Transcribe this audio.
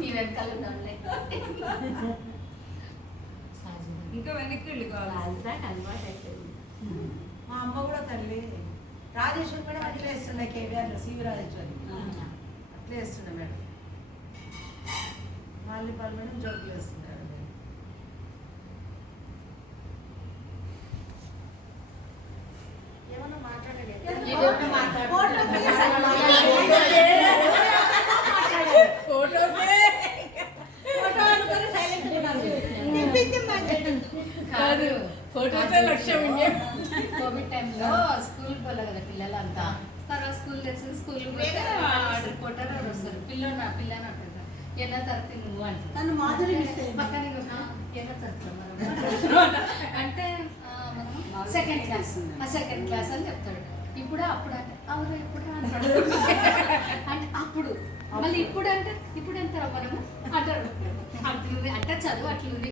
నీ వెనకాల ఉన్నాంలే. ఇంకా వెనక్కి అలవాటు అయిపోయింది. మా అమ్మ కూడా తల్లి రాజేశ్వరి మేడం అట్లా వేస్తుండే కేవీఆర్లో సివి రాజేశ్వరి అట్లా వేస్తుండే మేడం. మాల్లిపాల్ మేడం జోకులు వేస్తున్నారు. ఏమన్నా మాట్లాడలేదు. కోవిడ్ టైంలో స్కూల్ పోలే కదా పిల్లలంతా. తర్వాత స్కూల్ తెచ్చి స్కూల్ రిపోర్టర్ వస్తారు. పిల్లలు అంటారు ఎన్న తరగతి నువ్వు అంటే పక్కన ఎన్న తరగతి అంటే సెకండ్ క్లాస్ అని చెప్తాడు. ఇప్పుడు అప్పుడు అంటే అవును ఇప్పుడు అంటాడు. అంటే అప్పుడు మళ్ళీ ఇప్పుడు అంటే ఇప్పుడు ఎంత మనము అంటారు. అట్లుంది అంటే చదువు అట్లుంది.